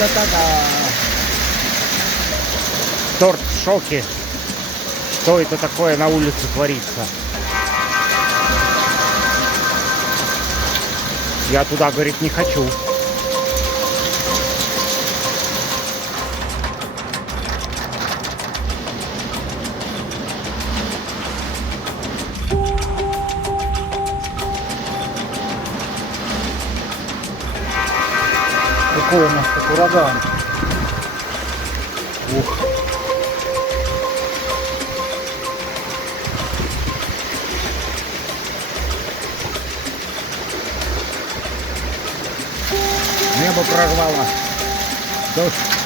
это да. Торт в шоке. Что это такое на улице творится? Я туда, говорит, не хочу. Какой у нас тут ураган. Ух. Небо прорвало. Дождь.